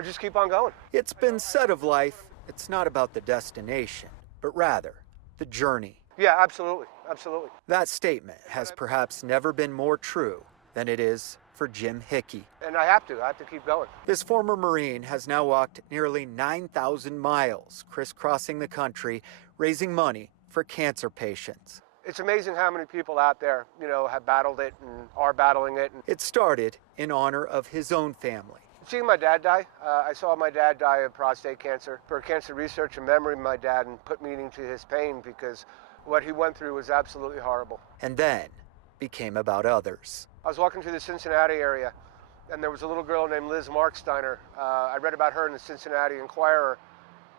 or just keep on going. It's been said of life, it's not about the destination, but rather the journey. Yeah, absolutely, absolutely. That statement has perhaps never been more true than it is for Jim Hickey. And I have to keep going. This former Marine has now walked nearly 9,000 miles, crisscrossing the country, raising money for cancer patients. It's amazing how many people out there, have battled it and are battling it. It started in honor of his own family. Seeing my dad die, I saw my dad die of prostate cancer. For cancer research and memory of my dad, and put meaning to his pain because what he went through was absolutely horrible. And then became about others. I was walking through the Cincinnati area, and there was a little girl named Liz Marksteiner. I read about her in the Cincinnati Enquirer,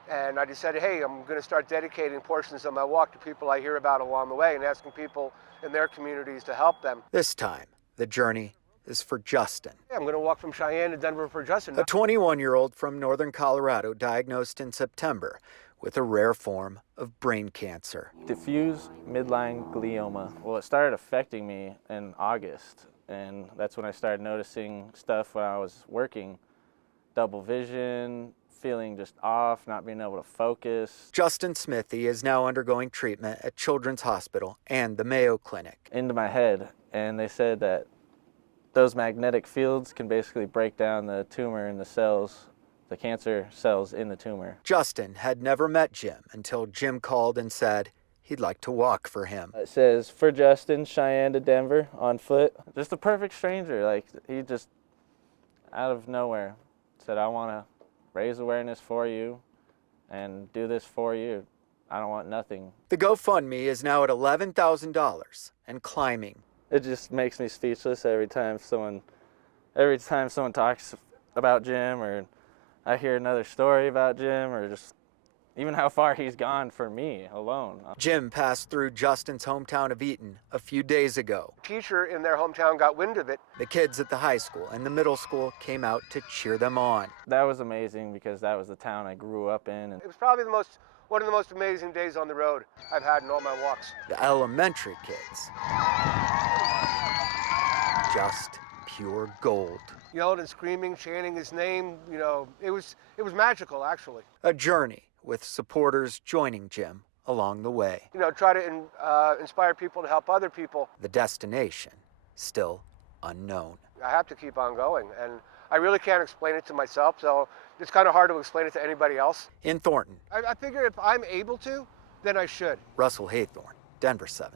and I decided, hey, I'm going to start dedicating portions of my walk to people I hear about along the way and asking people in their communities to help them. This time, the journey is for Justin. Yeah, I'm going to walk from Cheyenne to Denver for Justin. A 21-year-old from northern Colorado diagnosed in September with a rare form of brain cancer. Diffuse midline glioma. Well, it started affecting me in August, and that's when I started noticing stuff when I was working. Double vision, feeling just off, not being able to focus. Justin Smithy is now undergoing treatment at Children's Hospital and the Mayo Clinic. Into my head, and they said that those magnetic fields can basically break down the tumor in the cells, the cancer cells in the tumor. Justin had never met Jim until Jim called and said he'd like to walk for him. It says, for Justin, Cheyenne to Denver on foot. Just a perfect stranger. Like, he just, out of nowhere, said, I want to raise awareness for you and do this for you. I don't want nothing. The GoFundMe is now at $11,000 and climbing. It just makes me speechless every time someone talks about Jim, or I hear another story about Jim, or just even how far he's gone for me alone. Jim passed through Justin's hometown of Eaton a few days ago. A teacher in their hometown got wind of it. The kids at the high school and the middle school came out to cheer them on. That was amazing because that was the town I grew up in. And it was probably one of the most amazing days on the road I've had in all my walks. The elementary kids, just pure gold. Yelling and screaming, chanting his name, it was magical, actually. A journey with supporters joining Jim along the way. Try to inspire people to help other people. The destination still unknown. I have to keep on going, and I really can't explain it to myself, so it's kind of hard to explain it to anybody else. In Thornton, I figure if I'm able to, then I should. Russell Haythorne, Denver 7.